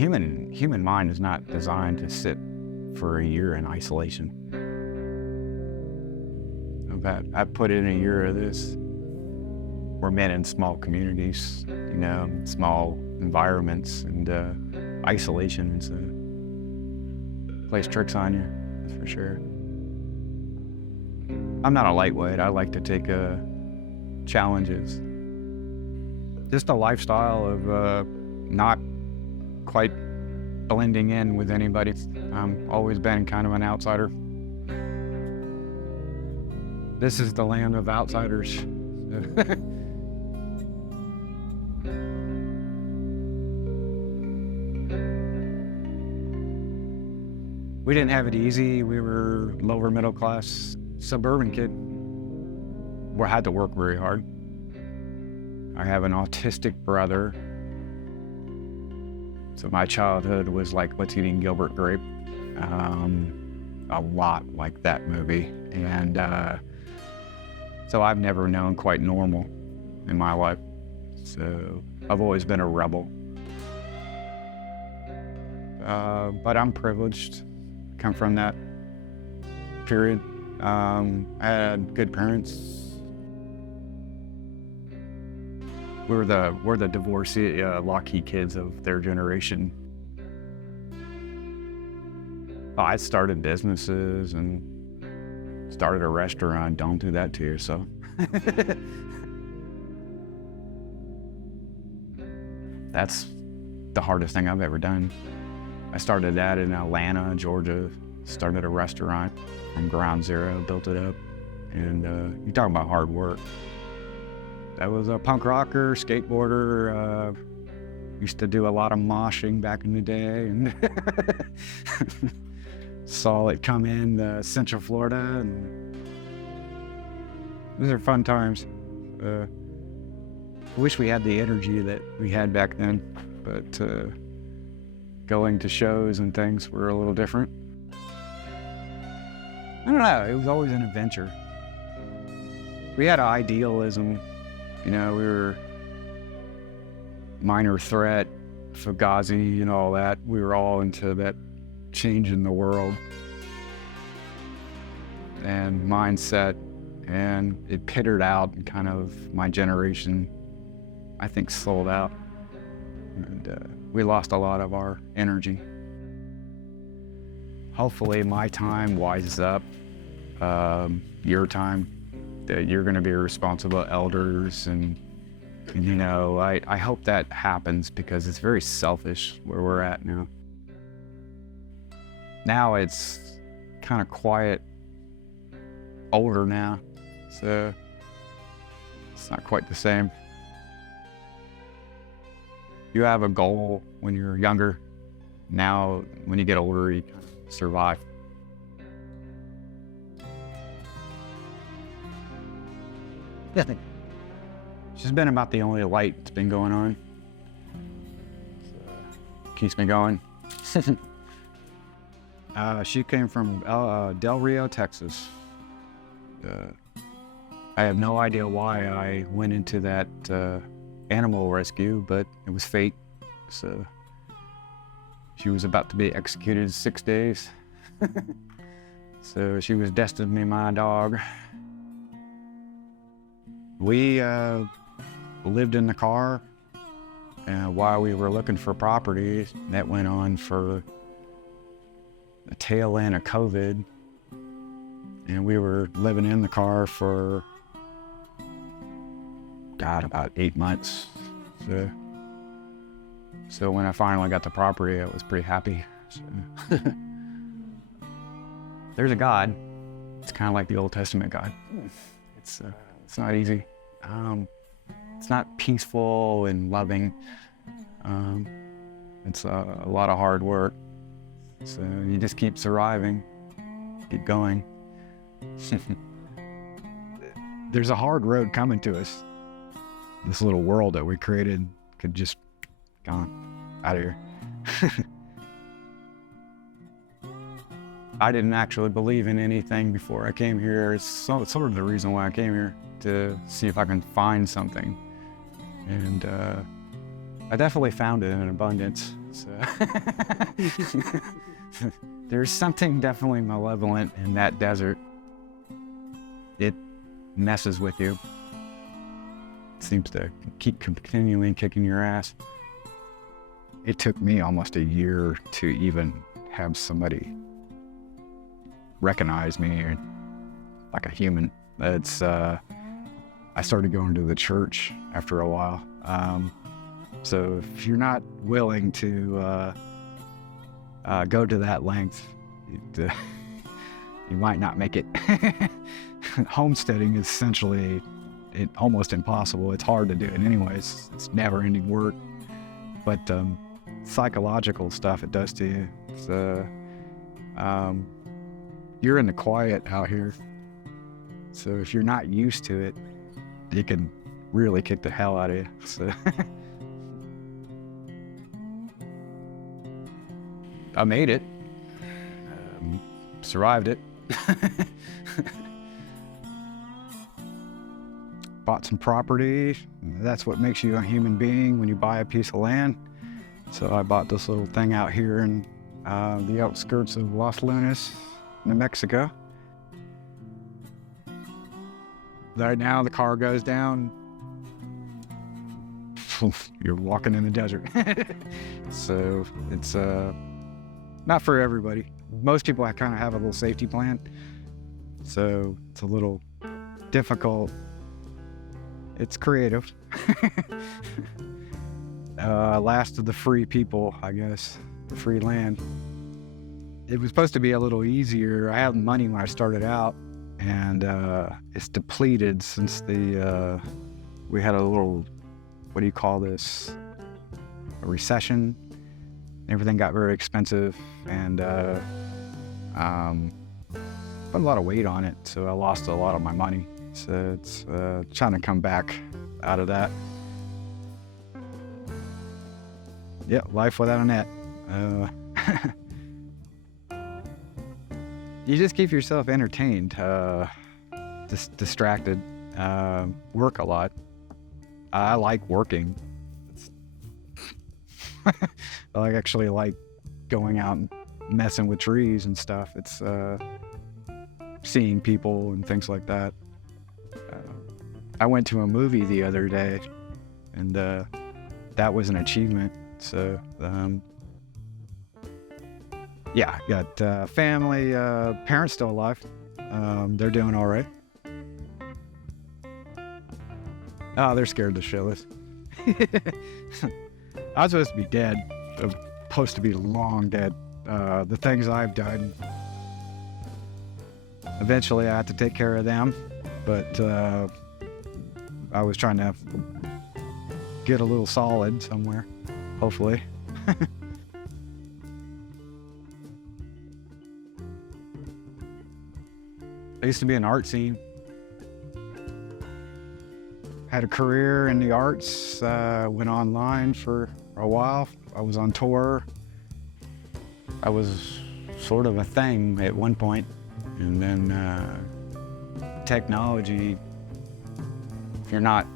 human mind is not designed to sit for a year in isolation. I put in a year of this. We're men in small communities, small environments, and isolation plays tricks on you, that's for sure. I'm not a lightweight. I like to take challenges. Just a lifestyle of not quite blending in with anybody. Always been kind of an outsider. This is the land of outsiders. We didn't have it easy. We were lower middle class, suburban kid. We had to work very hard. I have an autistic brother. So my childhood was like What's Eating Gilbert Grape. A lot like that movie. And so I've never known quite normal in my life. So I've always been a rebel. But I'm privileged. Come from that period. I had good parents. We're the divorcee, lockheed kids of their generation. I started businesses and started a restaurant. Don't do that to yourself. That's the hardest thing I've ever done. I started that in Atlanta, Georgia. Started a restaurant from ground zero, built it up. And you're talking about hard work. I was a punk rocker, skateboarder, used to do a lot of moshing back in the day, and saw it come in Central Florida, and those are fun times. I wish we had the energy that we had back then, but going to shows and things were a little different. I don't know, it was always an adventure. We had idealism. We were Minor Threat, Fugazi, and all that. We were all into that change in the world and mindset, and it pittered out, and kind of my generation, I think, sold out. And we lost a lot of our energy. Hopefully my time wises up, your time, that you're going to be responsible elders, and I hope that happens, because it's very selfish where we're at now. Now it's kind of quiet, older now, so it's not quite the same. You have a goal when you're younger. Now, when you get older, you kind of survive. She's been about the only light that's been going on. Keeps me going. She came from Del Rio, Texas. I have no idea why I went into that animal rescue, but it was fate. So she was about to be executed in 6 days. So she was destined to be my dog. We lived in the car while we were looking for property. That went on for the tail end of COVID. And we were living in the car for, about 8 months. So when I finally got the property, I was pretty happy. So. There's a God. It's kind of like the Old Testament God. It's not easy. It's not peaceful and loving. It's a lot of hard work. So you just keep surviving, keep going. There's a hard road coming to us. This little world that we created could just gone out of here. I didn't actually believe in anything before I came here. It's sort of the reason why I came here, to see if I can find something. And I definitely found it in abundance. So there's something definitely malevolent in that desert. It messes with you. It seems to keep continually kicking your ass. It took me almost a year to even have somebody recognize me like a human. I started going to the church after a while. So if you're not willing to go to that length, you might not make it. Homesteading is essentially almost impossible. It's hard to do it anyways. It's never-ending work. But psychological stuff it does to you. So you're in the quiet out here. So if you're not used to it, it can really kick the hell out of you. So I made it. Survived it. Bought some property. That's what makes you a human being when you buy a piece of land. So I bought this little thing out here in the outskirts of Los Lunas, New Mexico. Right now the car goes down, you're walking in the desert. So it's not for everybody. Most people kind of have a little safety plan, so it's a little difficult. It's creative. Last of the free people, I guess, the free land. It was supposed to be a little easier. I had money when I started out, and it's depleted since we had a little, what do you call this, a recession. Everything got very expensive, and put a lot of weight on it, so I lost a lot of my money. So it's trying to come back out of that. Yeah, life without a net. You just keep yourself entertained, distracted, work a lot. I like working. I actually like going out and messing with trees and stuff. It's seeing people and things like that. I went to a movie the other day, and that was an achievement. So yeah, got family, parents still alive. They're doing all right. Oh, they're scared shitless. I was supposed to be dead. I was supposed to be long dead. The things I've done, eventually I had to take care of them, but I was trying to get a little solid somewhere, hopefully. I used to be in art scene. Had a career in the arts, went online for a while. I was on tour. I was sort of a thing at one point, and then technology, if you're not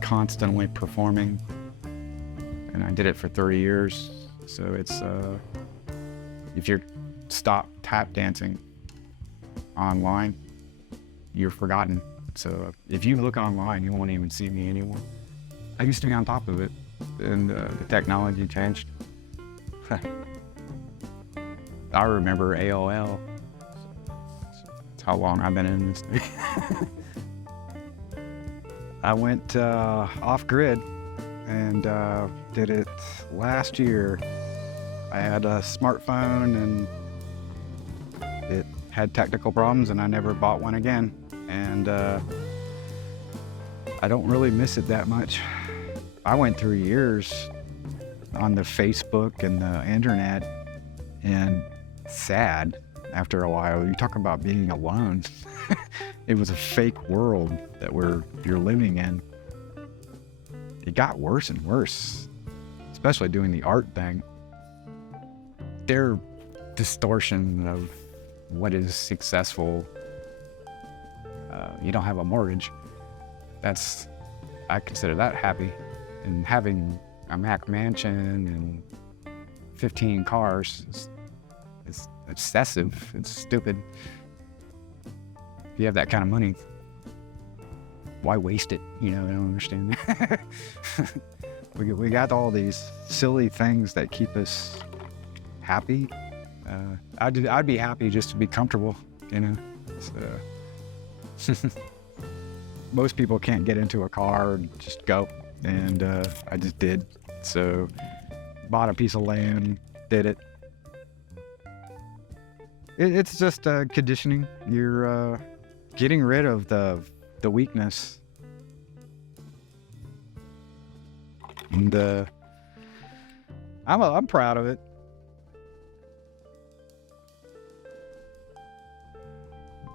constantly performing, and I did it for 30 years, so it's, if you're tap dancing online, you're forgotten. So if you look online, you won't even see me anymore. I used to be on top of it, and the technology changed. I remember AOL. That's how long I've been in this thing. I went off-grid and did it last year. I had a smartphone, and it had technical problems, and I never bought one again. And I don't really miss it that much. I went through years on the Facebook and the internet, and sad after a while. You talk about being alone. It was a fake world that you're living in. It got worse and worse, especially doing the art thing. Their distortion of what is successful. You don't have a mortgage. I consider that happy. And having a Mac mansion and 15 cars. It's excessive. It's stupid. If you have that kind of money, why waste it? You know, I don't understand that. we got all these silly things that keep us happy. I'd be happy just to be comfortable, you know. Most people can't get into a car and just go, and I just did. So bought a piece of land, did it. It's just conditioning. You're getting rid of the weakness, and I'm proud of it.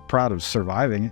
Proud of surviving it.